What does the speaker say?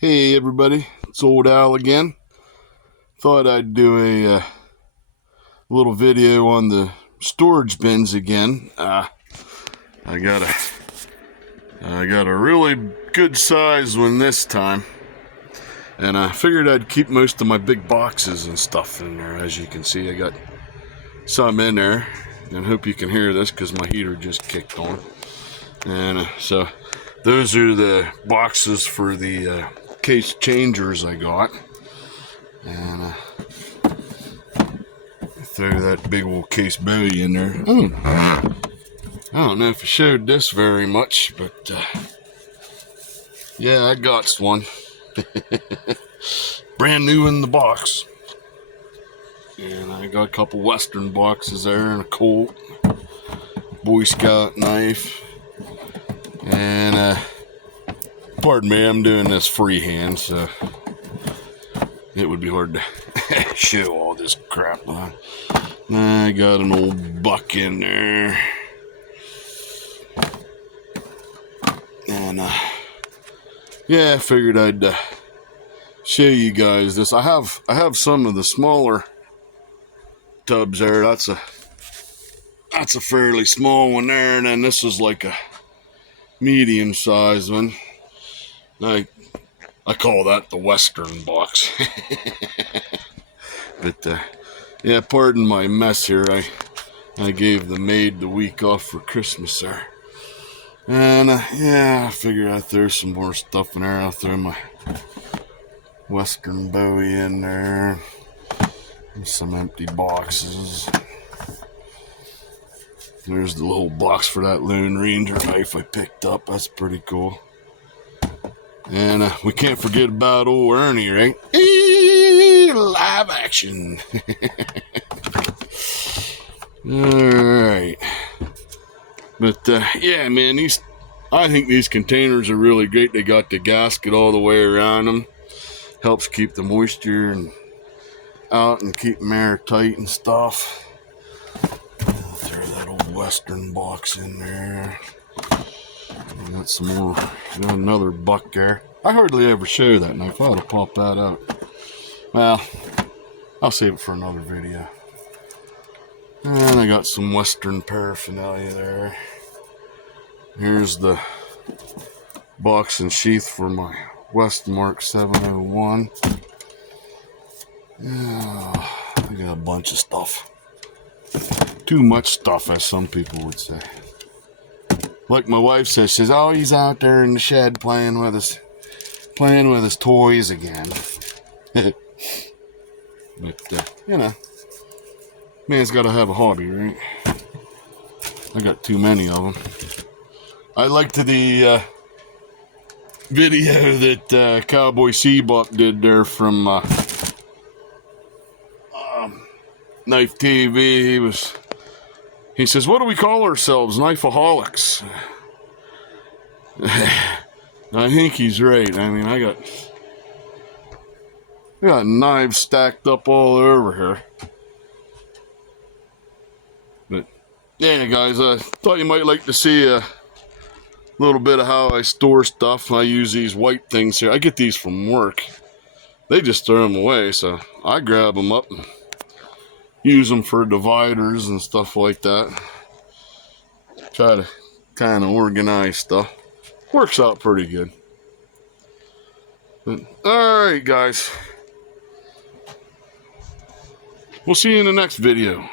Hey everybody, it's Old Al again. Thought I'd do a little video on the storage bins again. I got a really good size one this time, and I figured I'd keep most of my big boxes and stuff in there. As you can see, I got some in there, and hope you can hear this because my heater just kicked on. And so those are the boxes for the case changers I got, and throw that big old case Bowie in there. I don't know if I showed this very much, but yeah, I got one. Brand new in the box. And I got a couple Western boxes there, and a Colt, Boy Scout knife, and pardon me, I'm doing this freehand, so it would be hard to show all this crap on. I got an old buck in there, and yeah, I figured I'd show you guys this. I have some of the smaller tubs there. That's a fairly small one there, and then this is like a medium sized one. I call that the Western box. But yeah, pardon my mess here. I gave the maid the week off for Christmas there. And yeah, I figured I'd throw some more stuff in there. I'll throw my Western Bowie in there. And some empty boxes. There's the little box for that Lone Ranger knife I picked up. That's pretty cool. And we can't forget about old Ernie, right? Live action. Alright. But yeah, man, I think these containers are really great. They got the gasket all the way around them. Helps keep the moisture out and keep them airtight and stuff. I'll throw that old Western box in there. Got some more. Got another buck there. I hardly ever show that knife. I ought to pop that out. Well, I'll save it for another video. And I got some Western paraphernalia there. Here's the box and sheath for my Westmark 701. Yeah, I got a bunch of stuff. Too much stuff, as some people would say. Like my wife says, she says, "Oh, he's out there in the shed playing with his toys again." But you know, man's got to have a hobby, right? I got too many of them. I liked the video that Cowboy Seabuck did there from Knife TV. He says, "What do we call ourselves? Knifeaholics." I think he's right. I mean, I got knives stacked up all over here. But yeah, guys, I thought you might like to see a little bit of how I store stuff. I use these white things here. I get these from work. They just throw them away, so I grab them up and use them for dividers and stuff like that. Try to kind of organize stuff. Works out pretty good. But alright, guys. We'll see you in the next video.